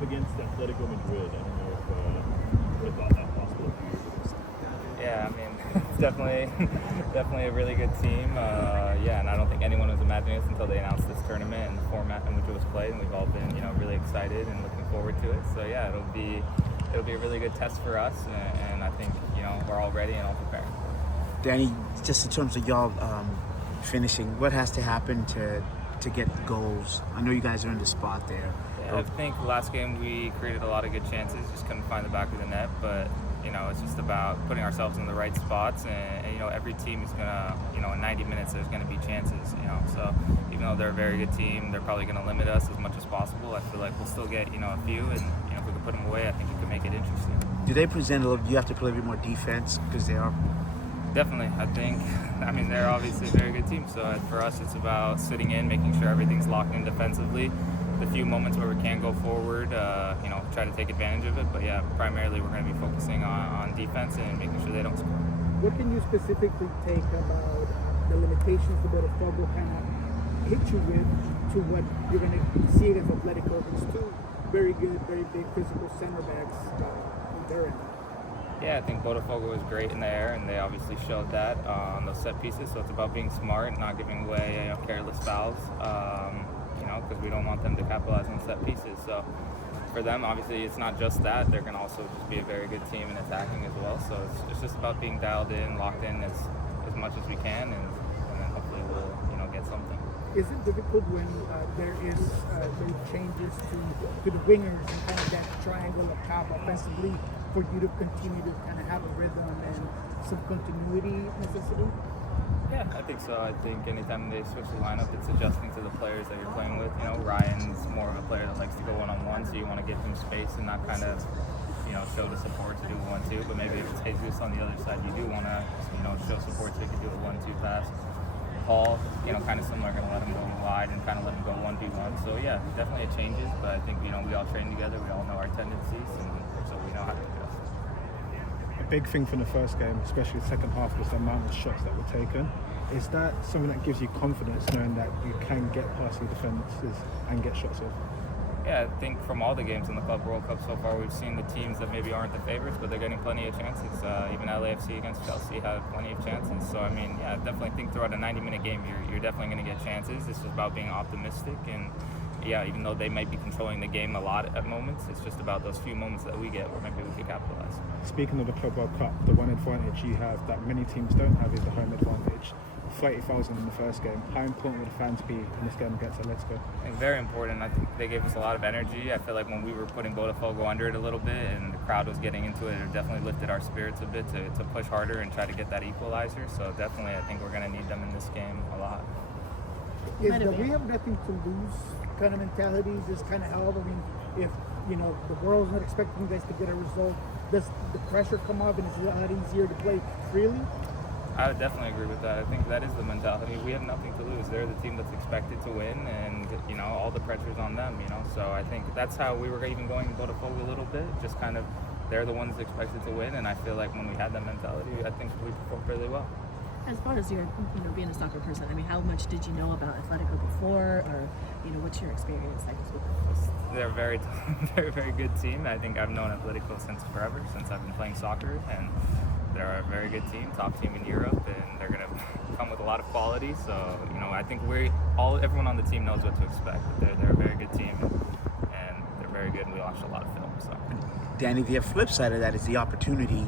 up against Atletico Madrid. I don't know if you would have thought that possible a few years ago. Yeah, I mean, it's definitely a really good team. And I don't think anyone was imagining this until they announced this tournament and the format in which it was played, and we've all been, really excited and looking forward to it. So yeah, it'll be a really good test for us, and I think we're all ready and all prepared. Danny, just in terms of y'all finishing, what has to happen to get goals? I know you guys are in the spot there. Yeah, I think last game we created a lot of good chances, just couldn't find the back of the net, but it's just about putting ourselves in the right spots, and every team is gonna, in 90 minutes there's gonna be chances, so even though they're a very good team, they're probably gonna limit us as much as possible. I feel like we'll still get, a few, and if we can put them away, I think it can make it interesting. Do they present a little, you have to play a bit more defense because they are? Definitely, they're obviously a very good team, so for us it's about sitting in, making sure everything's locked in defensively. The few moments where we can go forward, try to take advantage of it. But yeah, primarily we're going to be focusing on defense and making sure they don't score. What can you specifically take about the limitations the Botafogo kind of hit you with to what you're going to see against Atletico? There's two very good, very big physical center backs on their end. Yeah, I think Botafogo was great in the air, and they obviously showed that on those set pieces. So it's about being smart, not giving away careless fouls. Because we don't want them to capitalize on set pieces. So for them, obviously, it's not just that. They're going to also just be a very good team in attacking as well. So it's just about being dialed in, locked in as much as we can, and then hopefully we'll get something. Is it difficult when there changes to the wingers and kind of that triangle up top offensively for you to continue to kind of have a rhythm and some continuity necessity? Yeah, I think so. I think anytime they switch the lineup, it's adjusting to the players that you're playing with. Ryan's more of a player that likes to go one-on-one, so you want to give him space and not kind of, show the support to do a 1-2. But maybe if it's Jesus on the other side, you do want to, show support so you can do a 1-2 pass. Paul, kind of similar, going to let him go wide and kind of let him go 1v1. So yeah, definitely it changes. But I think, we all train together. We all know our tendencies, and so we know how to adjust. Big thing from the first game, especially the second half, was the amount of shots that were taken. Is that something that gives you confidence, knowing that you can get past the defences and get shots off? Yeah, I think from all the games in the Club World Cup so far, we've seen the teams that maybe aren't the favorites, but they're getting plenty of chances. Even LAFC against Chelsea had plenty of chances. So, I definitely think throughout a 90-minute game, you're definitely going to get chances. It's just about being optimistic, and yeah, even though they might be controlling the game a lot at moments, it's just about those few moments that we get where maybe we could capitalize. Speaking of the Club World Cup, the one advantage you have that many teams don't have is the home advantage. 30,000 in the first game. How important would the fans be in this game against Atletico? I think very important. I think they gave us a lot of energy. I feel like when we were putting Botafogo under it a little bit and the crowd was getting into it, it definitely lifted our spirits a bit to push harder and try to get that equalizer. So definitely I think we're going to need them in this game a lot. Is the we have nothing to lose kind of mentality just kind of help? If the world's not expecting you guys to get a result, does the pressure come off and it's a lot easier to play freely? I would definitely agree with that. I think that is the mentality. We have nothing to lose. They're the team that's expected to win, and all the pressure's on them. So I think that's how we were even going to Botafogo a little bit. Just kind of, they're the ones expected to win, and I feel like when we had that mentality, I think we performed fairly well. As far as your, being a soccer person, how much did you know about Atletico before, or what's your experience like with them? They're a very, very, very good team. I think I've known Atletico since forever, since I've been playing soccer, and they're a very good team, top team in Europe, and they're going to come with a lot of quality. So, I think everyone on the team knows what to expect. They're a very good team, and they're very good, and we watched a lot of film. So, Danny, the flip side of that is the opportunity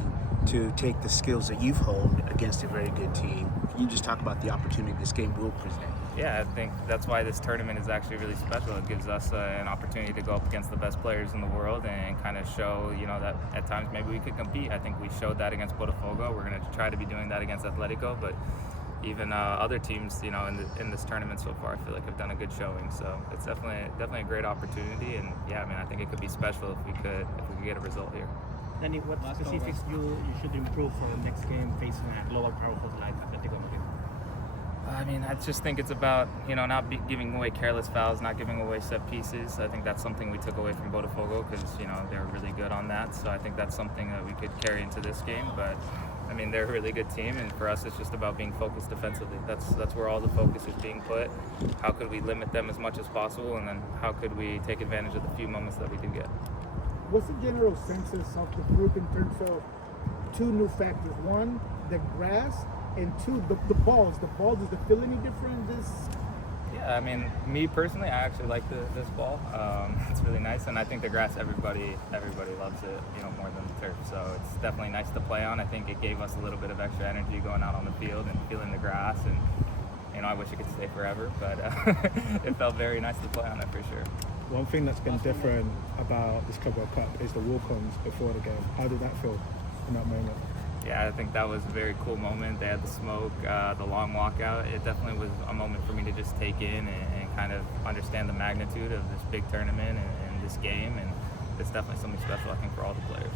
to take the skills that you've honed against a very good team. Can you just talk about the opportunity this game will present? Yeah, I think that's why this tournament is actually really special. It gives us an opportunity to go up against the best players in the world and kind of show, that at times maybe we could compete. I think we showed that against Botafogo. We're going to try to be doing that against Atletico, but even other teams, in this tournament so far, I feel like have done a good showing. So it's definitely a great opportunity, and yeah, I think it could be special if we could get a result here. Danny, what specifics you should improve for the next game facing a global powerhouse like Atletico Madrid? I just think it's about, not giving away careless fouls, not giving away set pieces. I think that's something we took away from Botafogo because, they're really good on that. So I think that's something that we could carry into this game. But I mean, they're a really good team, and for us, it's just about being focused defensively. That's where all the focus is being put. How could we limit them as much as possible, and then how could we take advantage of the few moments that we do get? What's the general census of the group in terms of two new factors? One, the grass, and two, the balls. The balls, does it feel any different? Yeah, I mean, me personally, I actually like this ball. It's really nice, and I think the grass, everybody loves it, you know, more than the turf. So it's definitely nice to play on. I think it gave us a little bit of extra energy going out on the field and feeling the grass. And you know, I wish it could stay forever, but it felt very nice to play on it for sure. One thing that's been different about this Club World Cup is the walk-ons before the game. How did that feel in that moment? Yeah, I think that was a very cool moment. They had the smoke, the long walkout. It definitely was a moment for me to just take in and kind of understand the magnitude of this big tournament and this game. And it's definitely something special, I think, for all the players.